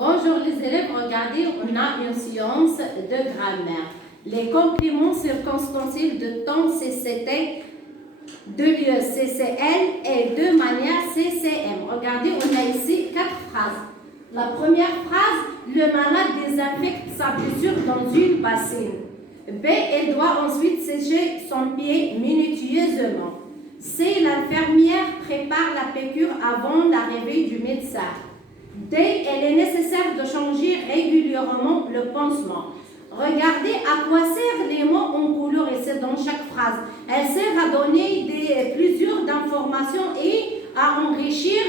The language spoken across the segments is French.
Bonjour les élèves, regardez, on a une séance de grammaire. Les compléments circonstanciels de temps CCT, de lieu CCL et de manière CCM. Regardez, on a ici 4 phrases. La première phrase, le malade désinfecte sa blessure dans une bassine. B, elle doit ensuite sécher son pied minutieusement. C, l'infirmière prépare la piqûre avant l'arrivée du médecin. D, il est nécessaire de changer régulièrement le pansement. Regardez à quoi servent les mots en couleur et c'est dans chaque phrase. Elles servent à donner plusieurs informations et à enrichir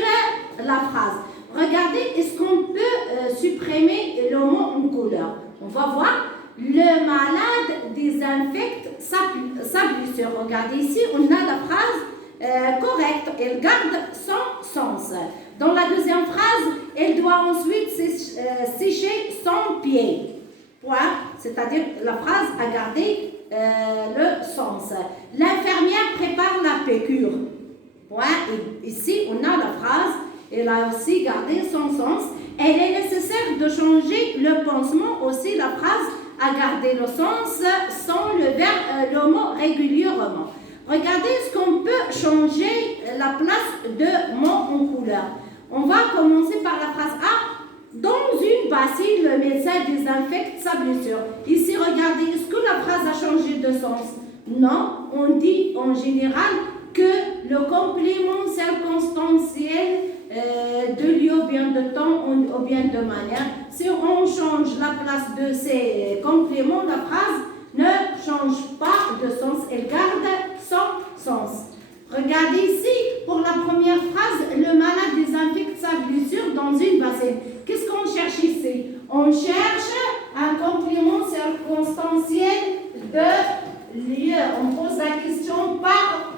la phrase. Regardez, est-ce qu'on peut supprimer le mot en couleur? On va voir. Le malade désinfecte sa blessure. Regardez ici, on a la phrase correcte. Elle garde son sens. Dans la deuxième phrase, elle doit ensuite sécher son pied. Point. C'est-à-dire la phrase a gardé le sens. L'infirmière prépare la piqûre. Point. Et ici, on a la phrase. Elle a aussi gardé son sens. Elle est nécessaire de changer le pansement. Aussi, la phrase a gardé le sens sans le mot régulièrement. Regardez ce qu'on peut changer la place de mots en couleur. On va commencer par la phrase A. Dans une bassine, le médecin désinfecte sa blessure. Ici, regardez, est-ce que la phrase a changé de sens? Non, on dit en général que le complément circonstanciel de lieu ou bien de temps ou bien de manière, si on change la place de ces compléments, la phrase ne change pas de sens, elle garde son sens. Regardez ici, pour la première phrase, le malade désinfecte sa blessure dans une bassine. Qu'est-ce qu'on cherche ici? On cherche un complément circonstanciel de lieu. On pose la question par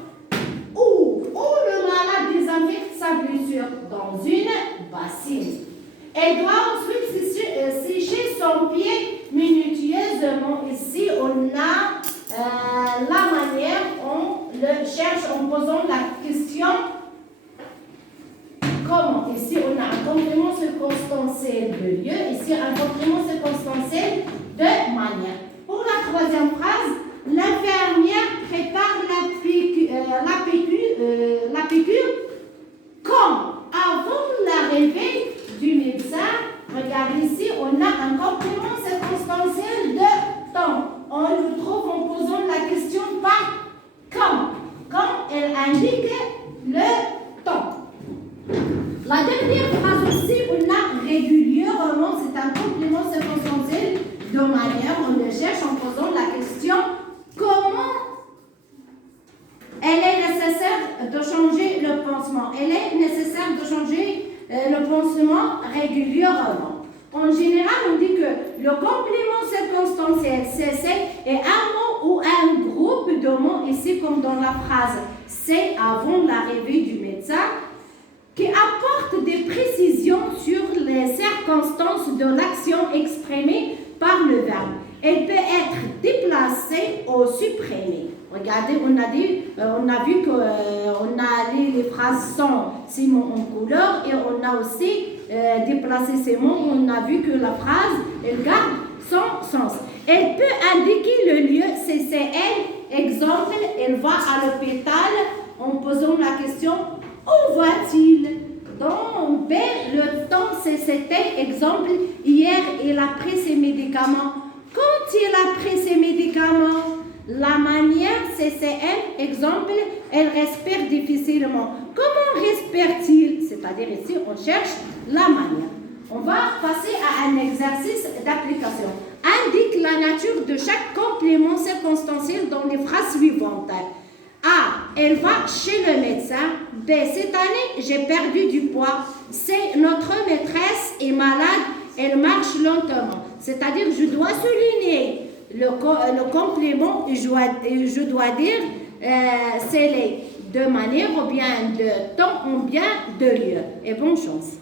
où? Où le malade désinfecte sa blessure? Dans une bassine. Elle doit ensuite sécher son pied minutieusement. Ici, on a la manière, on le cherche en posant la question comment. Ici, on a un complément circonstanciel de lieu. Ici, un complément circonstanciel de manière. Pour la troisième phrase, l'infirmière prépare la piqûre quand? Avant l'arrivée du médecin. Regardez ici, on a un complément circonstanciel de temps. On le trouve en posant la question par quand. Quand elle indique le temps. La dernière phrase aussi, on a régulièrement, c'est un complément circonstanciel de manière. On le cherche en posant la question comment elle est nécessaire de changer le pansement. Elle est nécessaire de changer le pansement régulièrement. En général, on dit que le complément circonstanciel CC est un mot ou un groupe de mots, ici comme dans la phrase c'est avant l'arrivée du médecin, qui apporte des précisions sur les circonstances de l'action exprimée par le verbe. Elle peut être déplacée ou supprimée. Regardez, on a vu qu'on a les phrases sans ces mots en couleur et on a aussi déplacé ces mots. On a vu que la phrase, elle garde son sens. Elle peut indiquer le lieu CCL. Exemple, elle va à l'hôpital en posant la question où va-t-il? Dans B, le temps CCT. Exemple, hier, il a pris ses médicaments. Quand il a pris ses médicaments, la manière CCM, exemple, elle respire difficilement. Comment respire-t-il? C'est-à-dire ici, on cherche la manière. On va passer à un exercice d'application. Indique la nature de chaque complément circonstanciel dans les phrases suivantes. A. Elle va chez le médecin. B. Cette année, j'ai perdu du poids. C. Notre maîtresse est malade. Elle marche lentement. C'est-à-dire, je dois souligner le complément et je dois dire c'est les de manière ou bien de temps ou bien de lieu. Et bonne chance.